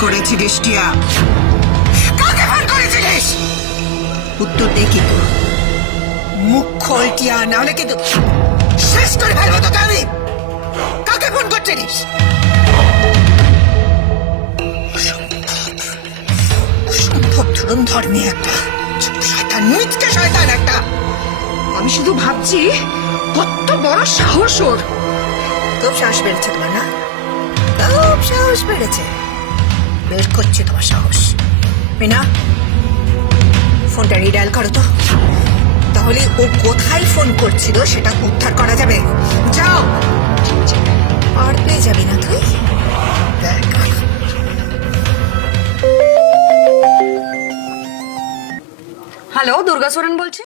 করেছিলিস টিয়া? কাকে ফোন করেছিলিস? উত্তর দে কিন্তু। মুখ খোল টিয়া, নাহলে কিন্তু শেষ করে ফেলবো তোকে আমি। কাকে ফোন করছিলিস? অসম্ভব ধরুন মেয়ে একটা, শয়তান, মিথ্যে শয়তান একটা। আমি শুধু ভাবছি কত বড় সাহস ওর। খুব সাহস বেড়েছে তোমার না? খুব সাহস বেড়েছে। বের করছি তোমার সাহস। মিনা, ফোনটা রিডায়াল করো তো, তাহলে ও কোথায় ফোন করছিল সেটা উদ্ধার করা যাবে। যাও। আর পেয়ে যাবি না তুই। দেখ। হ্যালো, দুর্গা সোরেন বলছি।